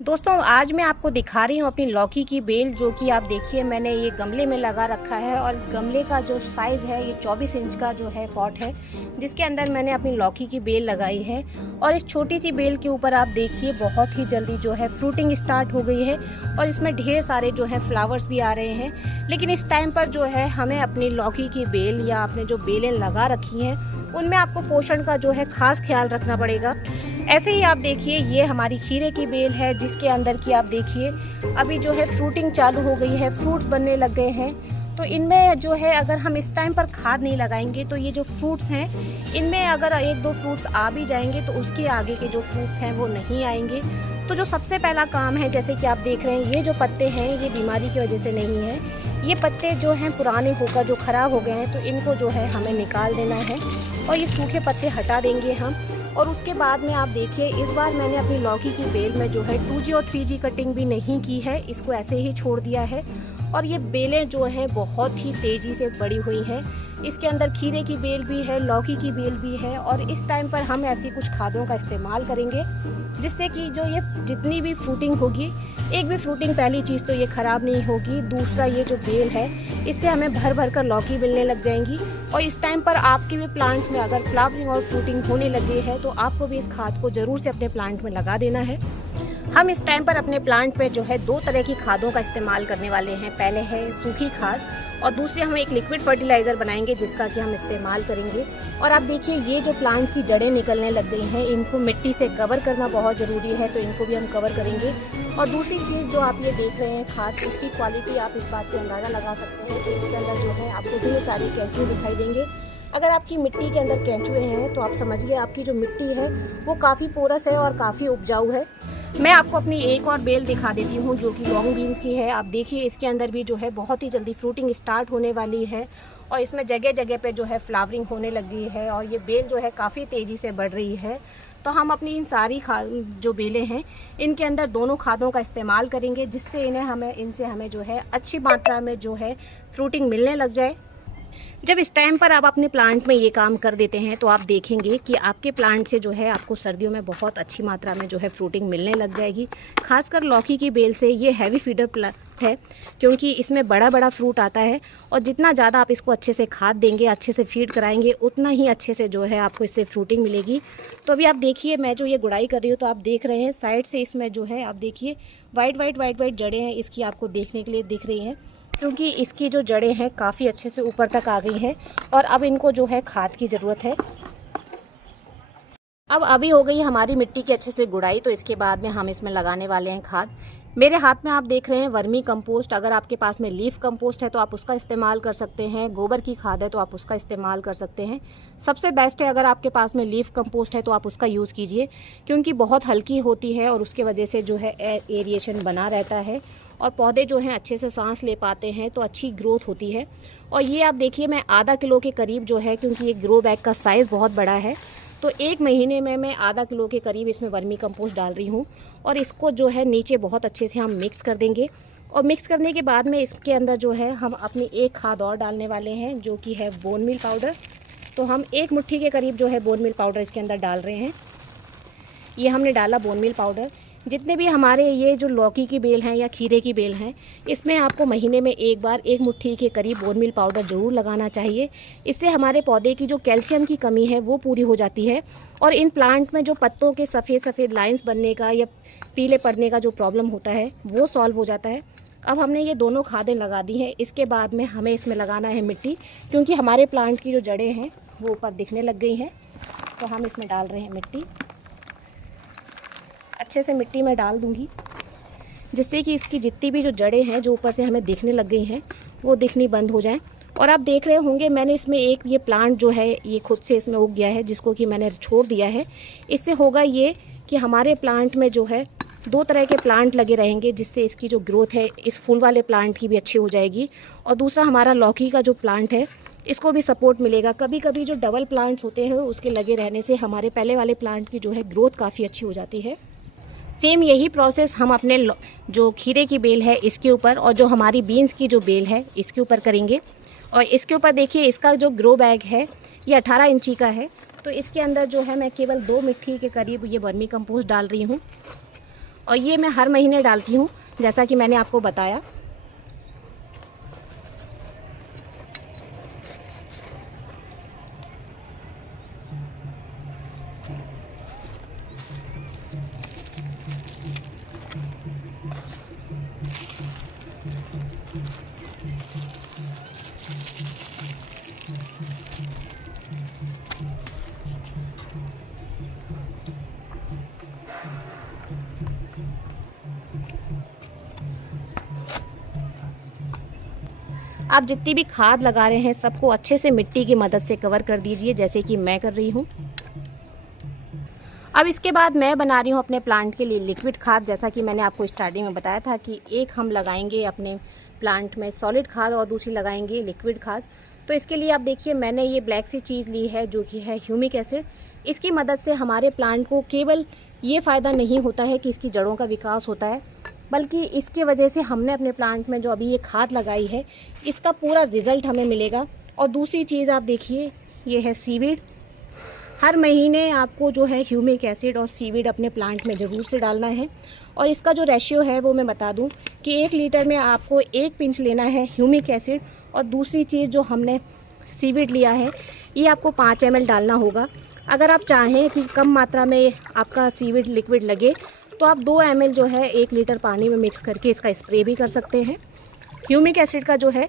दोस्तों आज मैं आपको दिखा रही हूँ अपनी लौकी की बेल, जो कि आप देखिए मैंने ये गमले में लगा रखा है। और इस गमले का जो साइज़ है ये 24 इंच का जो है पॉट है, जिसके अंदर मैंने अपनी लौकी की बेल लगाई है। और इस छोटी सी बेल के ऊपर आप देखिए बहुत ही जल्दी जो है फ्रूटिंग स्टार्ट हो गई है और इसमें ढेर सारे जो है फ्लावर्स भी आ रहे हैं। लेकिन इस टाइम पर जो है हमें अपनी लौकी की बेल या आपने जो बेलें लगा रखी हैं उनमें आपको पोषण का जो है खास ख्याल रखना पड़ेगा। ऐसे ही आप देखिए ये हमारी खीरे की बेल है, जिसके अंदर की आप देखिए अभी जो है फ्रूटिंग चालू हो गई है, फ्रूट बनने लग गए हैं। तो इनमें जो है अगर हम इस टाइम पर खाद नहीं लगाएंगे तो ये जो फ्रूट्स हैं इनमें अगर एक दो फ्रूट्स आ भी जाएंगे तो उसके आगे के जो फ्रूट्स हैं वो नहीं आएंगे। तो जो सबसे पहला काम है, जैसे कि आप देख रहे हैं ये जो पत्ते हैं ये बीमारी की वजह से नहीं है, ये पत्ते जो हैं पुराने होकर जो ख़राब हो गए हैं, तो इनको जो है हमें निकाल देना है और ये सूखे पत्ते हटा देंगे हम। और उसके बाद में आप देखिए इस बार मैंने अपनी लौकी की बेल में जो है 2G और 3G कटिंग भी नहीं की है, इसको ऐसे ही छोड़ दिया है। और ये बेलें जो हैं बहुत ही तेज़ी से बड़ी हुई हैं। इसके अंदर खीरे की बेल भी है, लौकी की बेल भी है। और इस टाइम पर हम ऐसी कुछ खादों का इस्तेमाल करेंगे जिससे कि जो ये जितनी भी फ्रूटिंग होगी, एक भी फ्रूटिंग पहली चीज़ तो ये ख़राब नहीं होगी, दूसरा ये जो बेल है इससे हमें भर भर कर लौकी मिलने लग जाएंगी। और इस टाइम पर आपके भी प्लांट्स में अगर फ्लावरिंग और फ्रूटिंग होने लगी है तो आपको भी इस खाद को ज़रूर से अपने प्लांट में लगा देना है। हम इस टाइम पर अपने प्लांट पे जो है दो तरह की खादों का इस्तेमाल करने वाले हैं। पहले है सूखी खाद और दूसरे हम एक लिक्विड फर्टिलाइज़र बनाएंगे जिसका कि हम इस्तेमाल करेंगे। और आप देखिए ये जो प्लांट की जड़ें निकलने लग गई हैं, इनको मिट्टी से कवर करना बहुत ज़रूरी है, तो इनको भी हम कवर करेंगे। और दूसरी चीज़ जो आप ये देख रहे हैं खाद, इसकी क्वालिटी आप इस बात से अंदाज़ा लगा सकते हैं कि इसके अंदर जो है आपको ढेर सारे केंचुए दिखाई देंगे। अगर आपकी मिट्टी के अंदर केंचुए हैं तो आप समझिए आपकी जो मिट्टी है वो काफ़ी पोरस है और काफ़ी उपजाऊ है। मैं आपको अपनी एक और बेल दिखा देती हूँ जो कि लॉन्ग बीन्स की है। आप देखिए इसके अंदर भी जो है बहुत ही जल्दी फ्रूटिंग स्टार्ट होने वाली है और इसमें जगह जगह पे जो है फ्लावरिंग होने लगी है और ये बेल जो है काफ़ी तेज़ी से बढ़ रही है। तो हम अपनी इन सारी जो बेलें हैं इनके अंदर दोनों खादों का इस्तेमाल करेंगे जिससे इनसे हमें जो है अच्छी मात्रा में जो है फ्रूटिंग मिलने लग जाए। जब इस टाइम पर आप अपने प्लांट में ये काम कर देते हैं तो आप देखेंगे कि आपके प्लांट से जो है आपको सर्दियों में बहुत अच्छी मात्रा में जो है फ्रूटिंग मिलने लग जाएगी। खासकर लौकी की बेल से ये हैवी फीडर प्लांट है क्योंकि इसमें बड़ा बड़ा फ्रूट आता है और जितना ज़्यादा आप इसको अच्छे से खाद देंगे, अच्छे से फीड कराएंगे, उतना ही अच्छे से जो है आपको इससे फ्रूटिंग मिलेगी। तो अभी आप देखिए मैं जो ये गुड़ाई कर रही हूँ तो आप देख रहे हैं साइड से इसमें जो है आप देखिए वाइट जड़ें हैं इसकी आपको देखने के लिए दिख रही हैं, क्योंकि इसकी जो जड़ें हैं काफ़ी अच्छे से ऊपर तक आ गई हैं और अब इनको जो है खाद की ज़रूरत है। अब अभी हो गई हमारी मिट्टी की अच्छे से गुड़ाई, तो इसके बाद में हम इसमें लगाने वाले हैं खाद। मेरे हाथ में आप देख रहे हैं वर्मी कंपोस्ट। अगर आपके पास में लीफ कंपोस्ट है तो आप उसका इस्तेमाल कर सकते हैं, गोबर की खाद है तो आप उसका इस्तेमाल कर सकते हैं। सबसे बेस्ट है अगर आपके पास में लीफ कंपोस्ट है तो आप उसका यूज़ कीजिए, क्योंकि बहुत हल्की होती है और उसके वजह से जो है एरिएशन बना रहता है और पौधे जो हैं अच्छे से सांस ले पाते हैं, तो अच्छी ग्रोथ होती है। और ये आप देखिए मैं आधा किलो के करीब जो है, क्योंकि ये ग्रो बैग का साइज़ बहुत बड़ा है, तो एक महीने में मैं आधा किलो के करीब इसमें वर्मी कंपोस्ट डाल रही हूँ। और इसको जो है नीचे बहुत अच्छे से हम मिक्स कर देंगे और मिक्स करने के बाद में इसके अंदर जो है हम अपनी एक खाद और डालने वाले हैं जो कि है बोन मील पाउडर। तो हम एक मुट्ठी के करीब जो है बोन मील पाउडर इसके अंदर डाल रहे हैं। ये हमने डाला बोन मील पाउडर। जितने भी हमारे ये जो लौकी की बेल हैं या खीरे की बेल हैं, इसमें आपको महीने में एक बार एक मुट्ठी के करीब बोन मील पाउडर ज़रूर लगाना चाहिए। इससे हमारे पौधे की जो कैल्शियम की कमी है वो पूरी हो जाती है और इन प्लांट में जो पत्तों के सफ़ेद सफ़ेद लाइंस बनने का या पीले पड़ने का जो प्रॉब्लम होता है वो सॉल्व हो जाता है। अब हमने ये दोनों खादें लगा दी हैं। इसके बाद में हमें इसमें लगाना है मिट्टी, क्योंकि हमारे प्लांट की जो जड़ें हैं वो ऊपर दिखने लग गई हैं। तो हम इसमें डाल रहे हैं मिट्टी। अच्छे से मिट्टी में डाल दूंगी जिससे कि इसकी जितनी भी जो जड़ें हैं जो ऊपर से हमें दिखने लग गई हैं वो दिखनी बंद हो जाएं। और आप देख रहे होंगे मैंने इसमें एक ये प्लांट जो है ये खुद से इसमें उग गया है, जिसको कि मैंने छोड़ दिया है। इससे होगा ये कि हमारे प्लांट में जो है दो तरह के प्लांट लगे रहेंगे, जिससे इसकी जो ग्रोथ है इस फूल वाले प्लांट की भी अच्छी हो जाएगी और दूसरा हमारा लौकी का जो प्लांट है इसको भी सपोर्ट मिलेगा। कभी कभी जो डबल प्लांट्स होते हैं उसके लगे रहने से हमारे पहले वाले प्लांट की जो है ग्रोथ काफ़ी अच्छी हो जाती है। सेम यही प्रोसेस हम अपने जो खीरे की बेल है इसके ऊपर और जो हमारी बीन्स की जो बेल है इसके ऊपर करेंगे। और इसके ऊपर देखिए इसका जो ग्रो बैग है ये 18 इंची का है, तो इसके अंदर जो है मैं केवल 2 मुट्ठी के करीब ये वर्मी कंपोस्ट डाल रही हूँ। और ये मैं हर महीने डालती हूँ, जैसा कि मैंने आपको बताया। आप जितनी भी खाद लगा रहे हैं सबको अच्छे से मिट्टी की मदद से कवर कर दीजिए, जैसे कि मैं कर रही हूँ। अब इसके बाद मैं बना रही हूँ अपने प्लांट के लिए लिक्विड खाद। जैसा कि मैंने आपको स्टार्टिंग में बताया था कि एक हम लगाएंगे अपने प्लांट में सॉलिड खाद और दूसरी लगाएंगे लिक्विड खाद। तो इसके लिए आप देखिए मैंने ये ब्लैक सी चीज़ ली है जो कि है ह्यूमिक एसिड। इसकी मदद से हमारे प्लांट को केवल ये फ़ायदा नहीं होता है कि इसकी जड़ों का विकास होता है, बल्कि इसके वजह से हमने अपने प्लांट में जो अभी ये खाद लगाई है इसका पूरा रिज़ल्ट हमें मिलेगा। और दूसरी चीज़ आप देखिए, ये है सीवीड। हर महीने आपको जो है ह्यूमिक एसिड और सीवीड अपने प्लांट में ज़रूर से डालना है। और इसका जो रेशियो है वो मैं बता दूं कि 1 लीटर में आपको 1 पिंच लेना है ह्यूमिक एसिड, और दूसरी चीज़ जो हमने सीवीड लिया है ये आपको 5 ml डालना होगा। अगर आप चाहें कि कम मात्रा में आपका सीवीड लिक्विड लगे तो आप 2 ml जो है 1 लीटर पानी में मिक्स करके इसका स्प्रे भी कर सकते हैं। ह्यूमिक एसिड का जो है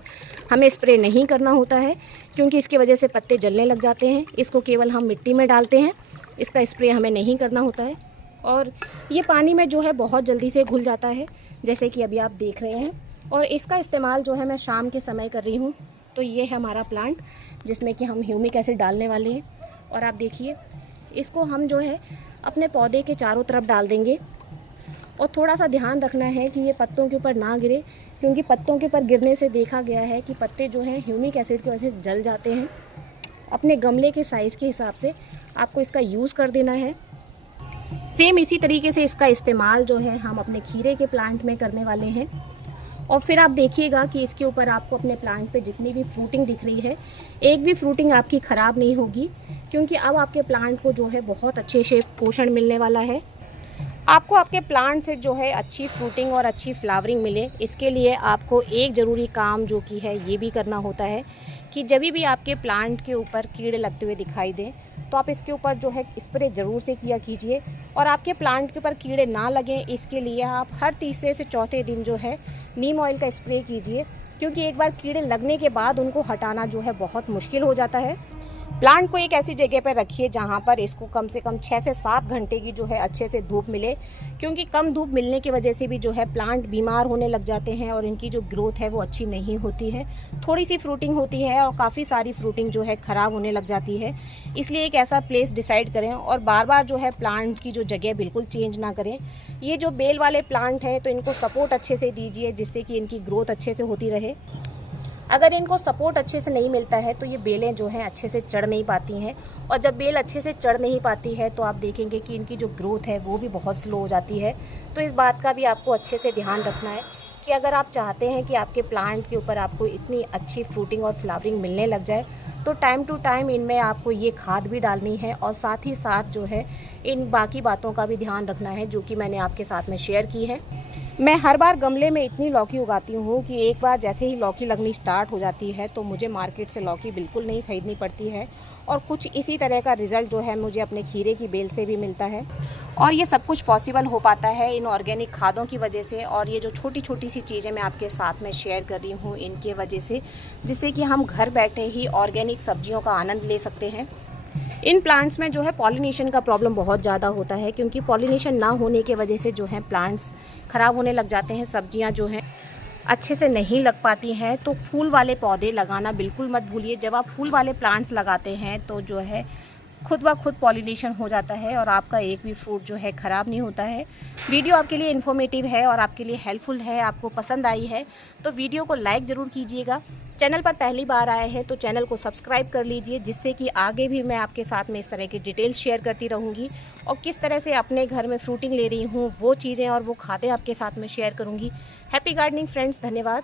हमें स्प्रे नहीं करना होता है, क्योंकि इसकी वजह से पत्ते जलने लग जाते हैं। इसको केवल हम मिट्टी में डालते हैं, इसका स्प्रे हमें नहीं करना होता है। और ये पानी में जो है बहुत जल्दी से घुल जाता है, जैसे कि अभी आप देख रहे हैं। और इसका इस्तेमाल जो है मैं शाम के समय कर रही हूँ। तो ये है हमारा प्लांट जिसमें कि हम ह्यूमिक एसिड डालने वाले हैं। और आप देखिए इसको हम जो है अपने पौधे के चारों तरफ डाल देंगे। और थोड़ा सा ध्यान रखना है कि ये पत्तों के ऊपर ना गिरे, क्योंकि पत्तों के ऊपर गिरने से देखा गया है कि पत्ते जो हैं ह्यूमिक एसिड की वजह से जल जाते हैं। अपने गमले के साइज़ के हिसाब से आपको इसका यूज़ कर देना है। सेम इसी तरीके से इसका इस्तेमाल जो है हम अपने खीरे के प्लांट में करने वाले हैं। और फिर आप देखिएगा कि इसके ऊपर आपको अपने प्लांट पे जितनी भी फ्रूटिंग दिख रही है, एक भी फ्रूटिंग आपकी ख़राब नहीं होगी, क्योंकि अब आपके प्लांट को जो है बहुत अच्छे से पोषण मिलने वाला है। आपको आपके प्लांट से जो है अच्छी फ्रूटिंग और अच्छी फ्लावरिंग मिले, इसके लिए आपको एक ज़रूरी काम जो कि है ये भी करना होता है कि जब भी आपके प्लांट के ऊपर कीड़े लगते हुए दिखाई दें तो आप इसके ऊपर जो है स्प्रे ज़रूर से किया कीजिए। और आपके प्लांट के ऊपर कीड़े ना लगें इसके लिए आप हर तीसरे से चौथे दिन जो है नीम ऑयल का स्प्रे कीजिए, क्योंकि एक बार कीड़े लगने के बाद उनको हटाना जो है बहुत मुश्किल हो जाता है। प्लांट को एक ऐसी जगह पर रखिए जहाँ पर इसको कम से कम 6 से 7 घंटे की जो है अच्छे से धूप मिले, क्योंकि कम धूप मिलने की वजह से भी जो है प्लांट बीमार होने लग जाते हैं और इनकी जो ग्रोथ है वो अच्छी नहीं होती है। थोड़ी सी फ्रूटिंग होती है और काफ़ी सारी फ्रूटिंग जो है ख़राब होने लग जाती है। इसलिए एक ऐसा प्लेस डिसाइड करें और बार बार जो है प्लांट की जो जगह बिल्कुल चेंज ना करें। ये जो बेल वाले प्लांट हैं तो इनको सपोर्ट अच्छे से दीजिए, जिससे कि इनकी ग्रोथ अच्छे से होती रहे। अगर इनको सपोर्ट अच्छे से नहीं मिलता है तो ये बेलें जो हैं अच्छे से चढ़ नहीं पाती हैं, और जब बेल अच्छे से चढ़ नहीं पाती है तो आप देखेंगे कि इनकी जो ग्रोथ है वो भी बहुत स्लो हो जाती है। तो इस बात का भी आपको अच्छे से ध्यान रखना है कि अगर आप चाहते हैं कि आपके प्लांट के ऊपर आपको इतनी अच्छी फ्रूटिंग और फ्लावरिंग मिलने लग जाए तो टाइम टू टाइम इनमें आपको ये खाद भी डालनी है, और साथ ही साथ जो है इन बाकी बातों का भी ध्यान रखना है जो कि मैंने आपके साथ में शेयर की है। मैं हर बार गमले में इतनी लौकी उगाती हूँ कि एक बार जैसे ही लौकी लगनी स्टार्ट हो जाती है तो मुझे मार्केट से लौकी बिल्कुल नहीं ख़रीदनी पड़ती है। और कुछ इसी तरह का रिज़ल्ट जो है मुझे अपने खीरे की बेल से भी मिलता है। और ये सब कुछ पॉसिबल हो पाता है इन ऑर्गेनिक खादों की वजह से, और ये जो छोटी छोटी सी चीज़ें मैं आपके साथ में शेयर कर रही हूँ इनके वजह से, जिससे कि हम घर बैठे ही ऑर्गेनिक सब्जियों का आनंद ले सकते हैं। इन प्लांट्स में जो है पॉलिनेशन का प्रॉब्लम बहुत ज़्यादा होता है, क्योंकि पॉलिनेशन ना होने की वजह से जो है प्लांट्स ख़राब होने लग जाते हैं, सब्जियां जो हैं अच्छे से नहीं लग पाती हैं। तो फूल वाले पौधे लगाना बिल्कुल मत भूलिए। जब आप फूल वाले प्लांट्स लगाते हैं तो जो है खुद ब खुद पॉलिनेशन हो जाता है और आपका एक भी फ्रूट जो है ख़राब नहीं होता है। वीडियो आपके लिए इन्फॉर्मेटिव है और आपके लिए हेल्पफुल है, आपको पसंद आई है तो वीडियो को लाइक ज़रूर कीजिएगा। चैनल पर पहली बार आए हैं तो चैनल को सब्सक्राइब कर लीजिए, जिससे कि आगे भी मैं आपके साथ में इस तरह की डिटेल्स शेयर करती रहूँगी, और किस तरह से अपने घर में फ्रूटिंग ले रही हूँ वो चीज़ें और वो खादें आपके साथ में शेयर करूँगी। हैप्पी गार्डनिंग फ्रेंड्स, धन्यवाद।